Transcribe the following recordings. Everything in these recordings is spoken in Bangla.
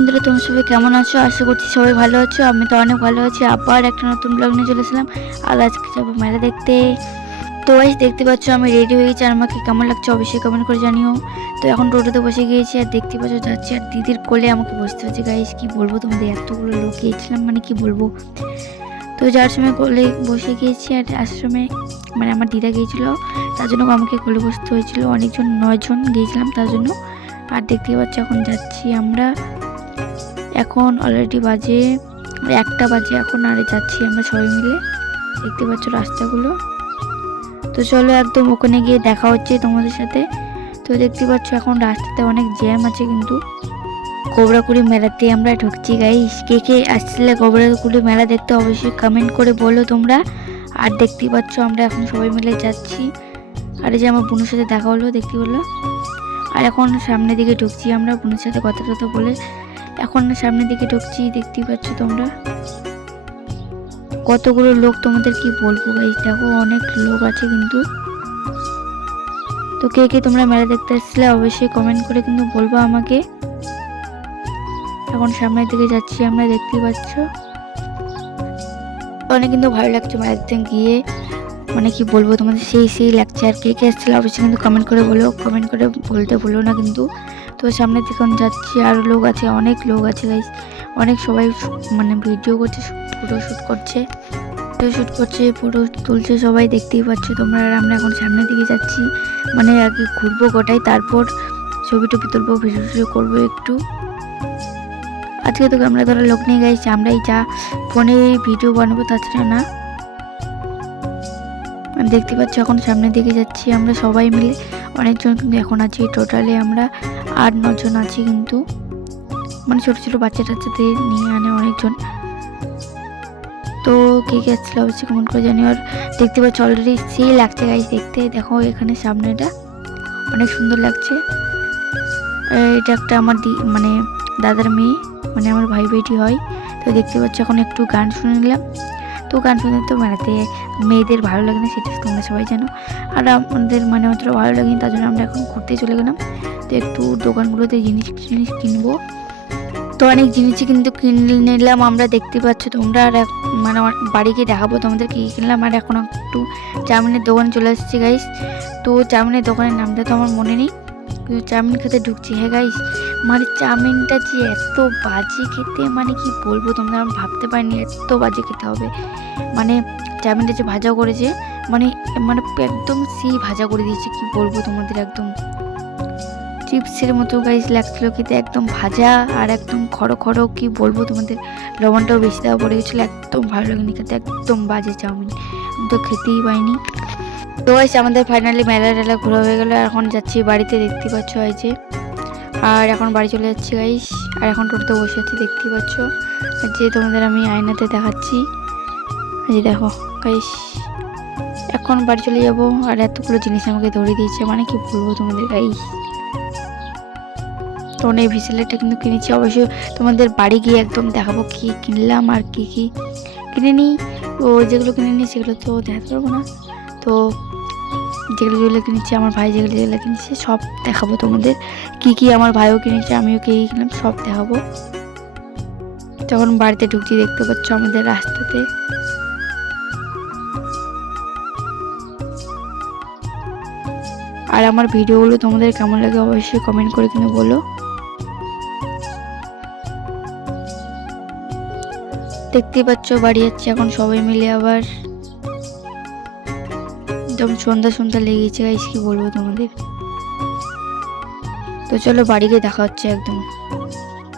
বন্ধুরা, তোমরা সবাই কেমন আছো? আশা করছি সবাই ভালো আছো। আমি তো অনেক ভালো আছি। আবার একটা নতুন ব্লগ নিয়ে চলেছিলাম আর আজকে যাব মেলা দেখতে। তো আজ দেখতে পাচ্ছ আমি রেডি হয়ে গেছি। আর আমাকে কেমন লাগছে অবশ্যই কমেন্ট করে জানিও। তো এখন টোটোতে বসে গিয়েছি আর দেখতে পাচ্ছ যাচ্ছি। আর দিদির কোলে আমাকে বসতে হচ্ছে। গাইস কি বলব? তোমাদের এতগুলো লোক গিয়েছিলাম মানে কি বলব? তো যার সময় কোলে বসে গিয়েছি। আর আশ্রমে মানে আমার দিদা গিয়েছিল। তার জন্য আমাকে কোলে বসতে হয়েছিল। অনেকজন, নয়জন গিয়েছিলাম তার জন্য। আর দেখতে পাচ্ছ, এখন যাচ্ছি আমরা। এখন অলরেডি বাজে, একটা বাজে এখন আর যাচ্ছি আমরা সবাই মিলে। দেখতে পাচ্ছ রাস্তাগুলো। তো চলো একদম ওখানে গিয়ে দেখা হচ্ছে তোমাদের সাথে। তো দেখতে পাচ্ছ এখন রাস্তাতে অনেক জ্যাম আছে কিন্তু। কোবরাকুড়ি মেলাতে আমরা ঢুকছি গাইস কে কে আসছিলে কোবরাকুড়ি মেলা দেখতে অবশ্যই কমেন্ট করে বলো তোমরা। আর দেখতে পাচ্ছ আমরা এখন সবাই মিলে যাচ্ছি। আর যে আমার বোনের সাথে দেখা হলো, দেখতে হলো আর এখন সামনের দিকে ঢুকছি আমরা, বোনের সাথে কথা টথা বলে এখন সামনের দিকে ঢুকছি, দেখতেই পাচ্ছ তোমরা। কতগুলো লোক তোমাদের কি বলব গাইস দেখো, অনেক লোক আছে কিন্তু। তো কে কে তোমরা মেলা দেখতে আসছিলে অবশ্যই কমেন্ট করে কিন্তু বলব আমাকে। এখন সামনের দিকে যাচ্ছি আমরা, দেখতেই পাচ্ছ। অনেক কিন্তু ভালো লাগছে মেলা দেখতে গিয়ে। মানে কি বলব তোমাদের, সেই সেই লাগছে আর কে কে আসছিল অবশ্যই কিন্তু কমেন্ট করে বলো। কমেন্ট করে বলতে বলো না কিন্তু। তো সামনে থেকে যাচ্ছি আরও লোক আছে, অনেক লোক আছে গাইস অনেক সবাই মানে ভিডিও করছে ফটো শ্যুট করছে। ফটো শ্যুট করছে ফটো তুলছে সবাই, দেখতেই পাচ্ছ তোমরা। আর আমরা এখন সামনের দিকে যাচ্ছি মানে আগে ঘুরবো গোটাই তারপর ছবি টবি তুলবো ভিডিও টিডিও করব একটু। আজকে তো আমরা ধরো লোক নিয়ে গাইছি আমরাই যা ফোনে ভিডিও বানাবো তাছাড়া না। দেখতে পাচ্ছ, এখন সামনের দিকে যাচ্ছি আমরা সবাই মিলে। অনেকজন কিন্তু এখন আছি টোটালি আমরা। আট নজন আছে কিন্তু। মানে ছোট ছোট বাচ্চা টাচ্চাদের নিয়ে আনে অনেকজন। তো কে কে আসছিল অবশ্যই কমেন্ট করে জানি আর দেখতে পাচ্ছ অলরেডি সেই লাগছে গাইজ দেখতে। দেখো এখানে সামনেটা অনেক সুন্দর লাগছে। এটা একটা আমার দি মানে দাদার মেয়ে মানে আমার ভাই বেটি হয়। তো দেখতে পাচ্ছ এখন একটু গান শুনে নিলাম। তো গান শুনে তো মেলাতে মেয়েদের ভালো লাগে না, সেটা তোমরা সবাই জানো। আর আমাদের মানে অতটা ভালো লাগেনি, তার জন্য আমরা এখন ঘুরতে চলে গেলাম। তো একটু দোকানগুলোতে জিনিস জিনিস কিনবো। তো অনেক জিনিসই কিন্তু কিনে নিলাম, আমরা দেখতে পাচ্ছ তোমরা। আর মানে বাড়ি গিয়ে দেখাবো তোমাদের কী কী কিনলাম। আর এখন একটু চাউমিনের দোকানে চলে এসেছি গাইস তো চাউমিনের দোকানের নামটা তো আমার মনে নেই। কিন্তু চাউমিন খেতে ঢুকছি হ্যাঁ গাইস মানে চাউমিনটা যে এত বাজে খেতে মানে কি বলব তোমরা? আমি ভাবতে পারিনি এত বাজে খেতে হবে। মানে চাউমিনটা যে ভাজা করেছে মানে মানে একদম সেই ভাজা করে দিয়েছে, কি বলব তোমাদের একদম। চিপসের মতো গাইস লাগছিল খেতে, একদম ভাজা আর একদম খড়ো খড়ো, কি বলব তোমাদের। লবণটাও বেশি দেওয়া পড়ে গেছিল, একদম ভালো লাগেনি খেতে, একদম বাজে চাউমিন। আমি তো খেতেই পাইনি। তো গাইস আমাদের ফাইনালি মেলা টেলা ঘোরা হয়ে গেলো এখন যাচ্ছি বাড়িতে, দেখতে পাচ্ছ এই যে। আর এখন বাড়ি চলে যাচ্ছি গাইস আর এখন টোটোতে বসে আছি, দেখতে পাচ্ছ। যে তোমাদের আমি আয়নাতে দেখাচ্ছি, এই দেখো গাইস এখন বাড়ি চলে যাব, আর এতগুলো জিনিস আমাকে ধরে দিয়েছে মানে কি বলব তোমাদের গাইস তো এই ভিসেলেটটা কিন্তু কিনেছি অবশ্যই তোমাদের বাড়ি গিয়ে একদম দেখাবো কি কিনলাম আর কি কি কিনে নিই তো যেগুলো কিনে নিই সেগুলো তো দেখাতে পারব না। তো যেগুলো যেগুলো কিনেছি, আমার ভাই যেগুলো যেগুলো কিনেছে, সব দেখাবো তোমাদের। কি কি আমার ভাইও কিনেছে, আমিও কি কিনলাম, সব দেখাবো। যখন বাড়িতে ঢুকছি দেখতে পাচ্ছ আমাদের রাস্তাতে। আর আমার ভিডিওগুলো তোমাদের কেমন লাগে অবশ্যই কমেন্ট করে কিন্তু বলো। দেখতেই পাচ্ছ, বাড়ি যাচ্ছি এখন সবাই মিলে আবার। একদম সন্ধ্যা সন্ধ্যা লেগেছে গাইস কি বলব তোমাদের? তো চলো বাড়ি গিয়ে দেখা হচ্ছে একদম।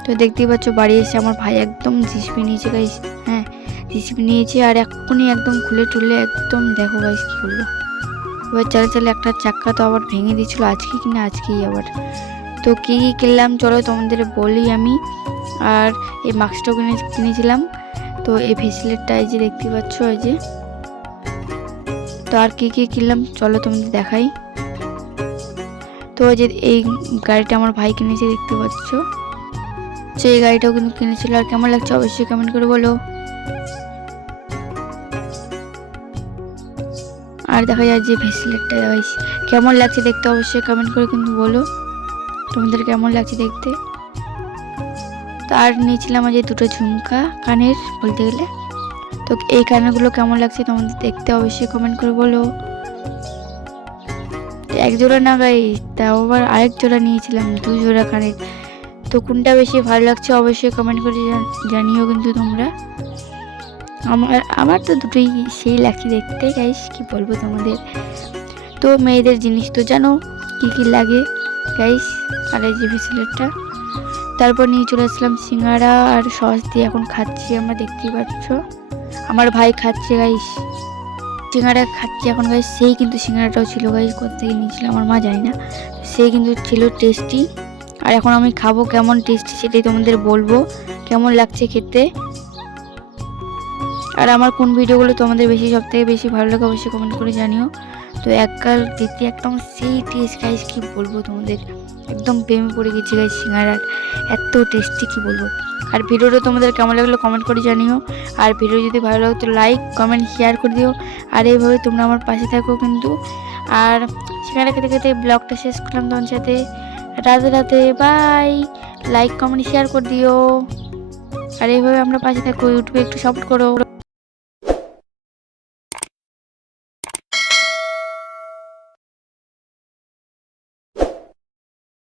তো দেখতেই পাচ্ছ, বাড়ি এসে আমার ভাই একদম জিসপি নিয়েছে গাইস হ্যাঁ জিসপি নিয়েছে আর এক্ষুনি একদম খুলে টুলে একদম দেখো গাইস কি করল এবার চালে চালে একটা চাক্কা তো আবার ভেঙে দিয়েছিল আজকে কিনা আজকেই আবার। তো কী কী কিনলাম চলো তোমাদের বলি আমি। আর এই মাস্কটাও কিনে কিনেছিলাম। তো এই ফেসিলেটটা এই যে দেখতে পাচ্ছ, এই যে। তো আর কী কী কিনলাম চলো তোমাদের দেখাই। তো যে এই গাড়িটা আমার ভাই কিনেছে দেখতে পাচ্ছ। তো এই গাড়িটাও কিন্তু কিনেছিল। আর কেমন লাগছে অবশ্যই কমেন্ট করে বলো। আর দেখা যায় যে ভেসলেটটা গাইস কেমন লাগছে দেখতে অবশ্যই কমেন্ট করে কিন্তু বলো। তোমাদের কেমন লাগছে দেখতে? তো আর নিয়েছিলাম আজ এই দুটো ঝুমকা কানের বলতে গেলে। তো এই কানেরগুলো কেমন লাগছে তোমাদের দেখতে অবশ্যই কমেন্ট করে বলো। এক জোড়া না গাই তাও আবার আরেক জোড়া নিয়েছিলাম, দু জোড়া কানের। তো কোনটা বেশি ভালো লাগছে অবশ্যই কমেন্ট করে জানিও কিন্তু তোমরা। আমার আমার তো দুটোই সেই লাগছে দেখতে। গাইস কি বলব তোমাদের? তো মেয়েদের জিনিস তো জানো, কি কি লাগে? গাইস আর এই যে ফিসলেটটা তারপর নিয়ে চলে আসলাম সিঙ্গারা আর সস দিয়ে এখন খাচ্ছি আমরা, দেখতেই পাচ্ছ। আমার ভাই খাচ্ছে গাইস সিঙ্গারা খাচ্ছি এখন গাইস সেই কিন্তু সিঙ্গারাটাও ছিল গাইস কোথা থেকে নিয়েছিল আমার মা জানি না। সেই কিন্তু ছিল টেস্টি আর এখন আমি খাব, কেমন টেস্টি সেটাই তোমাদের বলব। কেমন লাগছে খেতে? আর আমার কোন ভিডিওগুলো তোমাদের বেশি সব থেকে বেশি ভালো লাগে অবশ্যই কমেন্ট করে জানিও। তো এককাল দেখতে একদম সেই টেস্ট গাইস কি বলব তোমাদের? একদম প্রেমে পড়ে গেছি গাইস সিঙ্গারার। এত টেস্টি কি বলব? আর ভিডিওটা তোমাদের কেমন লাগল কমেন্ট করে জানিও। আর ভিডিও যদি ভালো লাগে, তো লাইক কমেন্ট শেয়ার করে দিও। আর এইভাবে তোমরা আমার পাশে থাকো কিন্তু। আর সিঙ্গারা খেতে খেতে ব্লগটা শেষ করলাম তোমার সাথে। রাতে রাতে বাই লাইক কমেন্ট শেয়ার করে দিও। আর এইভাবে আমরা পাশে থাকো ইউটিউবে একটু সাপোর্ট করো।